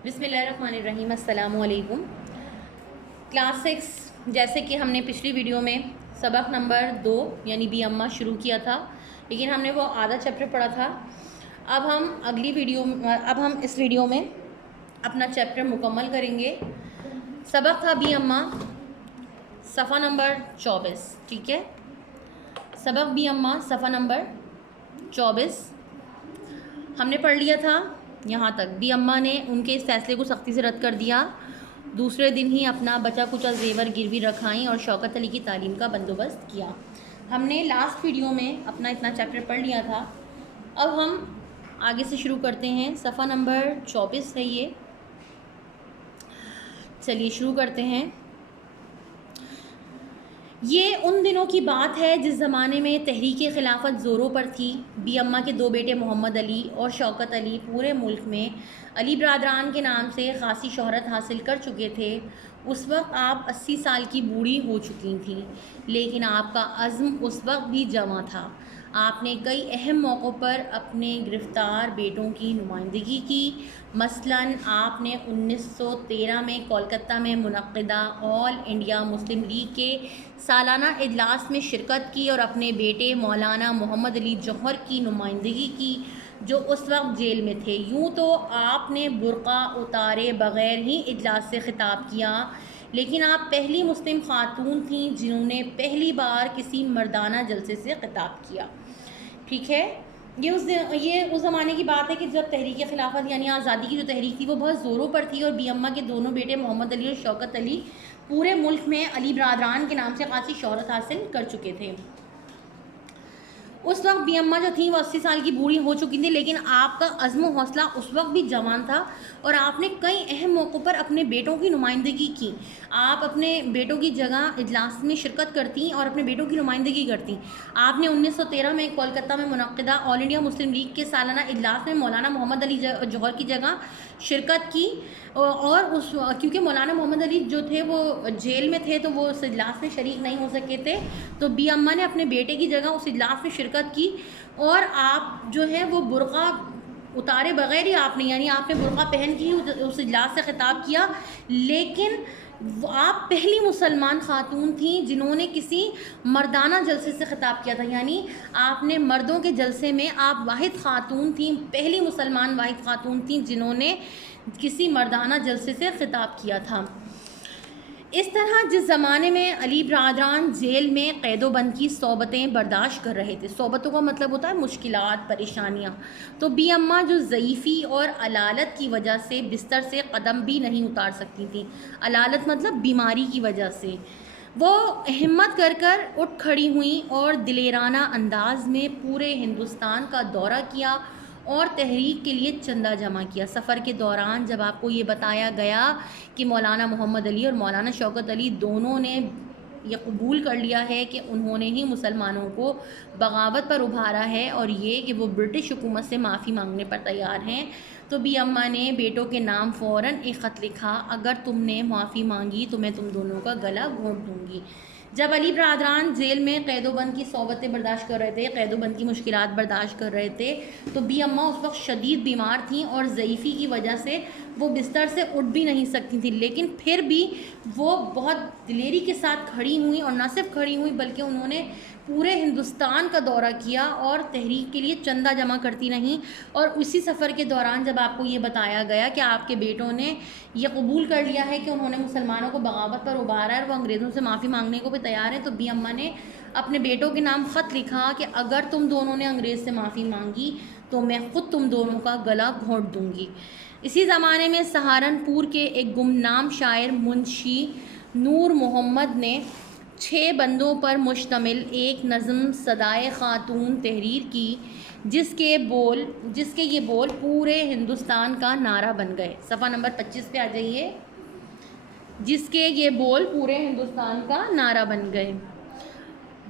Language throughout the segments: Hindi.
बिस्मिल्लाहिर्रहमानिर्रहीम। अस्सलामु अलैकुम। क्लास 6, जैसे कि हमने पिछली वीडियो में सबक नंबर 2 यानी बी अम्मा शुरू किया था, लेकिन हमने वो आधा चैप्टर पढ़ा था। अब हम इस वीडियो में अपना चैप्टर मुकम्मल करेंगे। सबक था बी अम्मा, सफ़ा नंबर 24। ठीक है, सबक बी अम्मा सफ़ा नंबर 24 हमने पढ़ लिया था यहाँ तक। बी अम्मा ने उनके इस फैसले को सख्ती से रद्द कर दिया। दूसरे दिन ही अपना बचा कुचा जेवर गिरवी रखाई और शौकत अली की तालीम का बंदोबस्त किया। हमने लास्ट वीडियो में अपना इतना चैप्टर पढ़ लिया था। अब हम आगे से शुरू करते हैं। सफ़ा नंबर 24 है ये। चलिए शुरू करते हैं। ये उन दिनों की बात है जिस ज़माने में तहरीक खिलाफत ज़ोरों पर थी। बी अम्मा के 2 बेटे मोहम्मद अली और शौकत अली पूरे मुल्क में अली बरादरान के नाम से ख़ासी शोहरत हासिल कर चुके थे। उस वक्त आप 80 साल की बूढ़ी हो चुकी थीं, लेकिन आपका अज़्म उस वक्त भी जवां था। आपने कई अहम मौक़ों पर अपने गिरफ़्तार बेटों की नुमाइंदगी की। मसलन आपने 1913 में कोलकाता में मुनक़्क़िदा ऑल इंडिया मुस्लिम लीग के सालाना इजलास में शिरकत की और अपने बेटे मौलाना मोहम्मद अली जौहर की नुमाइंदगी की, जो उस वक्त जेल में थे। यूँ तो आपने बुर्का उतारे बग़ैर ही इजलास से ख़िताब किया, लेकिन आप पहली मुस्लिम ख़ातून थीं जिन्होंने पहली बार किसी मर्दाना जलसे से ख़िताब किया। ठीक है, ये उस ज़माने की बात है कि जब तहरीक खिलाफत यानी आज़ादी की जो तहरीक थी वो बहुत ज़ोरों पर थी और बी अम्मा के दोनों बेटे मोहम्मद अली और शौकत अली पूरे मुल्क में अली बरादरान के नाम से खासी शोहरत हासिल कर चुके थे। उस वक्त बी अम्मा जो थी वो 80 साल की बूढ़ी हो चुकी थी, लेकिन आपका अज़्म हौसला उस वक्त भी जवान था और आपने कई अहम मौक़ों पर अपने बेटों की नुमाइंदगी की। आप अपने बेटों की जगह इजलास में शिरकत करती और अपने बेटों की नुमाइंदगी करती। आपने 1913 में कोलकाता में मुनक़्क़िदा ऑल इंडिया मुस्लिम लीग के सालाना इजलास में मौलाना मोहम्मद अली जौहर की जगह शिरकत की और उस क्योंकि मौलाना मोहम्मद अली जो थे वो जेल में थे तो वो उस इजलास में शरीक नहीं हो सके थे, तो बी अम्मा ने अपने बेटे की जगह उस इजलास में शिरकत की। और आप जो है वो बुर्का उतारे बग़ैर ही आपने बुर्का पहन के ही उस इजलास से ख़िताब किया, लेकिन आप पहली मुसलमान ख़ातून थी जिन्होंने किसी मर्दाना जलसे से ख़िताब किया था। यानी आपने मर्दों के जलसे में आप वाहिद ख़ातून थी, पहली मुसलमान वाहिद ख़ातून थी जिन्होंने किसी मर्दाना जलसे से ख़िताब किया था। इस तरह जिस ज़माने में अली बरादरान जेल में क़ैदोबंद की सोबतें बर्दाश्त कर रहे थे, सोबतों का मतलब होता है मुश्किलात, परेशानियाँ, तो बी अम्मा जो ज़ईफ़ी और अलालत की वजह से बिस्तर से कदम भी नहीं उतार सकती थी। अलालत मतलब बीमारी की वजह से वो हिम्मत कर उठ खड़ी हुई और दिलेराना अंदाज में पूरे हिंदुस्तान का दौरा किया और तहरीक के लिए चंदा जमा किया। सफ़र के दौरान जब आपको ये बताया गया कि मौलाना मोहम्मद अली और मौलाना शौकत अली दोनों ने ये कबूल कर लिया है कि उन्होंने ही मुसलमानों को बगावत पर उभारा है और ये कि वो ब्रिटिश हुकूमत से माफ़ी मांगने पर तैयार हैं, तो बी अम्मा ने बेटों के नाम फ़ौरन एक ख़त लिखा, अगर तुमने माफ़ी मांगी तो मैं तुम दोनों का गला घोंट दूँगी। जब अली बरादरान जेल में क़ैदोबंद की सोबतें बर्दाश्त कर रहे थे, क़ैदोबंद की मुश्किलात बर्दाश्त कर रहे थे, तो बी अम्मा उस वक्त शदीद बीमार थीं और ज़ईफ़ी की वजह से वो बिस्तर से उठ भी नहीं सकती थी, लेकिन फिर भी वो बहुत दिलेरी के साथ खड़ी हुई और न सिर्फ खड़ी हुई बल्कि उन्होंने पूरे हिंदुस्तान का दौरा किया और तहरीक के लिए चंदा जमा करती रहीं। और उसी सफ़र के दौरान जब आपको ये बताया गया कि आपके बेटों ने ये कबूल कर लिया है कि उन्होंने मुसलमानों को बगावत पर उभारा है और वो अंग्रेज़ों से माफ़ी मांगने को भी तैयार हैं, तो बी अम्मा ने अपने बेटों के नाम ख़त लिखा कि अगर तुम दोनों ने अंग्रेज़ से माफ़ी मांगी तो मैं ख़ुद तुम दोनों का गला घोंट दूँगी। इसी ज़माने में सहारनपुर के एक गुमनाम शायर मुंशी नूर मोहम्मद ने 6 बंदों पर मुश्तमिल एक नज़्म सदाए ख़ातून तहरीर की, जिसके ये बोल पूरे हिंदुस्तान का नारा बन गए। सफ़ा नंबर 25 पे आ जाइए। जिसके ये बोल पूरे हिंदुस्तान का नारा बन गए।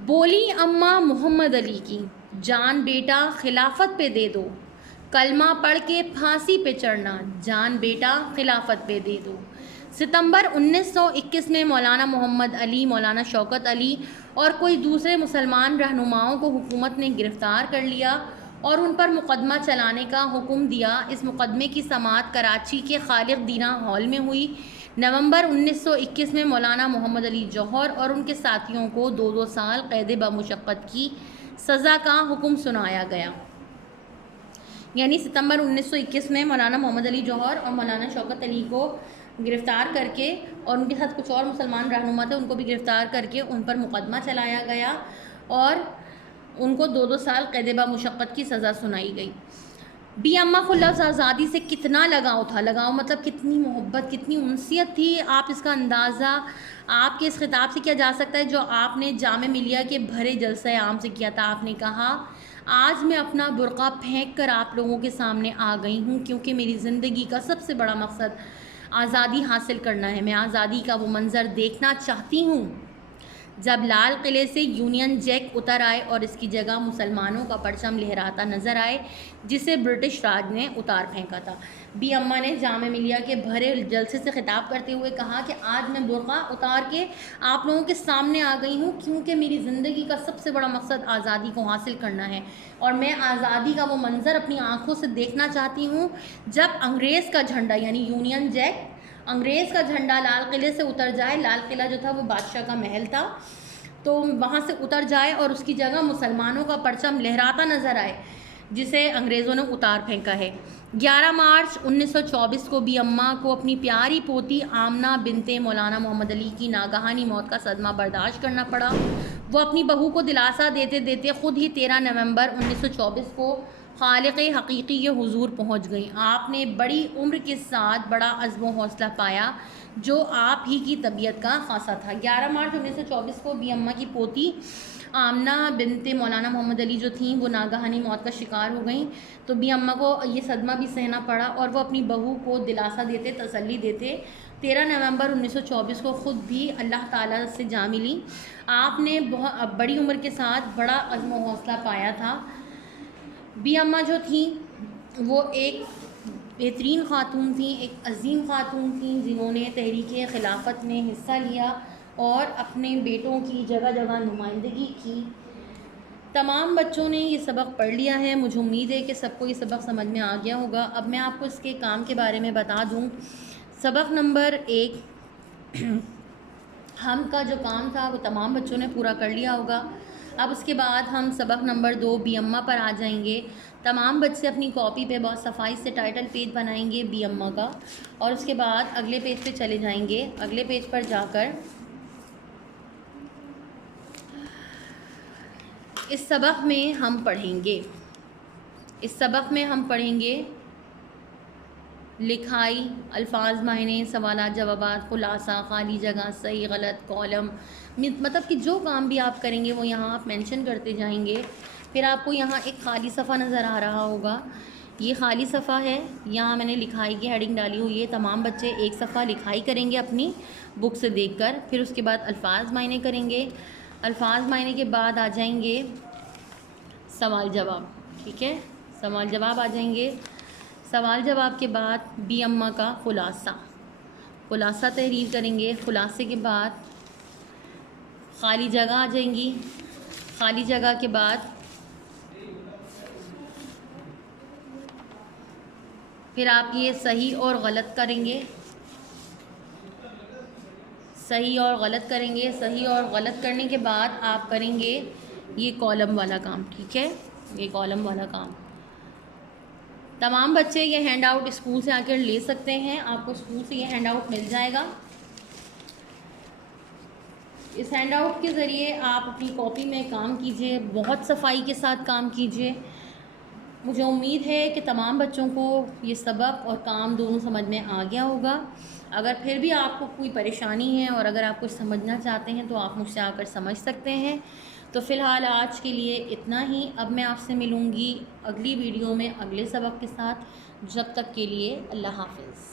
बोली अम्मा मोहम्मद अली की, जान बेटा खिलाफत पे दे दो, कलमा पढ़ के फांसी पे चढ़ना, जान बेटा खिलाफत पे दे दो। सितंबर 1921 में मौलाना मोहम्मद अली, मौलाना शौकत अली और कोई दूसरे मुसलमान रहनुमाओं को हुकूमत ने गिरफ़्तार कर लिया और उन पर मुकदमा चलाने का हुक्म दिया। इस मुकदमे की समाअत कराची के खालिद दीना हॉल में हुई। नवंबर 1921 में मौलाना मोहम्मद अली जौहर और उनके साथियों को 2-2 साल कैद बमुशक्क़त की सज़ा का हुक्म सुनाया गया। यानी सितंबर 1921 में मौलाना मोहम्मद अली जौहर और मौलाना शौकत अली को गिरफ़्तार करके, और उनके साथ कुछ और मुसलमान रहनुमा थे, उनको भी गिरफ़्तार करके उन पर मुकदमा चलाया गया और उनको 2-2 साल कैद बमुशक्क़त की सज़ा सुनाई गई। बी अम्मा को लफ्ज़ आज़ादी से कितना लगाव था, लगाव मतलब कितनी मोहब्बत, कितनी उनसियत थी, आप इसका अंदाज़ा आपके इस खिताब से किया जा सकता है जो आपने जामे मिलिया के भरे जलसे आम से किया था। आपने कहा, आज मैं अपना बुर्का फेंक कर आप लोगों के सामने आ गई हूँ क्योंकि मेरी ज़िंदगी का सबसे बड़ा मकसद आज़ादी हासिल करना है। मैं आज़ादी का वो मंज़र देखना चाहती हूँ जब लाल किले से यूनियन जैक उतर आए और इसकी जगह मुसलमानों का परचम लहराता नज़र आए जिसे ब्रिटिश राज ने उतार फेंका था। बी अम्मा ने जामे मिलिया के भरे जलसे से खिताब करते हुए कहा कि आज मैं बुर्का उतार के आप लोगों के सामने आ गई हूँ क्योंकि मेरी ज़िंदगी का सबसे बड़ा मकसद आज़ादी को हासिल करना है और मैं आज़ादी का वो मंज़र अपनी आँखों से देखना चाहती हूँ जब अंग्रेज़ का झंडा यानी यूनियन जैक, अंग्रेज़ का झंडा लाल किले से उतर जाए। लाल किला जो था वो बादशाह का महल था, तो वहाँ से उतर जाए और उसकी जगह मुसलमानों का परचम लहराता नज़र आए जिसे अंग्रेज़ों ने उतार फेंका है। 11 मार्च 1924 को बी अम्मा को अपनी प्यारी पोती आमना बिनते मौलाना मोहम्मद अली की नागहानी मौत का सदमा बर्दाश्त करना पड़ा। वो अपनी बहू को दिलासा देते देते ख़ुद ही 13 नवंबर 1924 को खालिक़ हकीकी के हुजूर पहुंच गई। आपने बड़ी उम्र के साथ बड़ा अज़्म हौसला पाया जो आप ही की तबीयत का खासा था। 11 मार्च 1924 को बी अम्मा की पोती आमना बिनते मौलाना मोहम्मद अली जो थीं वो नागहानी मौत का शिकार हो गई, तो बी अम्मा को ये सदमा भी सहना पड़ा और वो अपनी बहू को दिलासा देते, तसल्ली देते 13 नवंबर 1924 को ख़ुद भी अल्लाह ताला से जा मिली। आपने बहुत बड़ी उम्र के साथ बड़ा अज़्म हौसला पाया था। बी अम्मा जो थी वो एक बेहतरीन ख़ातून थी, एक अज़ीम ख़ातून थी जिन्होंने तहरीक खिलाफत में हिस्सा लिया और अपने बेटों की जगह जगह नुमाइंदगी की। तमाम बच्चों ने ये सबक पढ़ लिया है, मुझे उम्मीद है कि सबको ये सबक समझ में आ गया होगा। अब मैं आपको इसके काम के बारे में बता दूं। सबक नंबर 1 हम का जो काम था वो तमाम बच्चों ने पूरा कर लिया होगा। अब उसके बाद हम सबक नंबर 2 बी अम्मा पर आ जाएंगे। तमाम बच्चे अपनी कॉपी पे बहुत सफाई से टाइटल पेज बनाएंगे बी अम्मा का और उसके बाद अगले पेज पे चले जाएंगे। अगले पेज पर जाकर इस सबक में हम पढ़ेंगे लिखाई, अल्फाज मायने, सवालात जवाबात, खुलासा, खाली जगह, सही गलत, कॉलम, मतलब कि जो काम भी आप करेंगे वो यहाँ आप मेंशन करते जाएंगे। फिर आपको यहाँ एक खाली सफ़ा नज़र आ रहा होगा, ये खाली सफ़ा है, यहाँ मैंने लिखाई की हेडिंग डाली हुई है। तमाम बच्चे एक सफ़ा लिखाई करेंगे अपनी बुक से देखकर, फिर उसके बाद अल्फाज मायने करेंगे। अल्फाज मायने के बाद आ जाएंगे सवाल जवाब, ठीक है, सवाल जवाब आ जाएंगे। सवाल जवाब के बाद बी अम्मा का खुलासा तहरीर करेंगे। खुलासे के बाद खाली जगह आ जाएंगी। खाली जगह के बाद फिर आप ये सही और गलत करेंगे। सही और गलत करने के बाद आप करेंगे ये कॉलम वाला काम, ठीक है, ये कॉलम वाला काम। तमाम बच्चे ये हैंड आउट स्कूल से आकर ले सकते हैं, आपको स्कूल से ये हैंड आउट मिल जाएगा। इस हैंड आउट के ज़रिए आप अपनी कॉपी में काम कीजिए, बहुत सफाई के साथ काम कीजिए। मुझे उम्मीद है कि तमाम बच्चों को ये सबक और काम दोनों समझ में आ गया होगा। अगर फिर भी आपको कोई परेशानी है और अगर आप कुछ समझना चाहते हैं तो आप मुझसे आकर समझ सकते हैं। तो फ़िलहाल आज के लिए इतना ही। अब मैं आपसे मिलूँगी अगली वीडियो में अगले सबक के साथ। जब तक के लिए अल्लाह हाफ़िज़।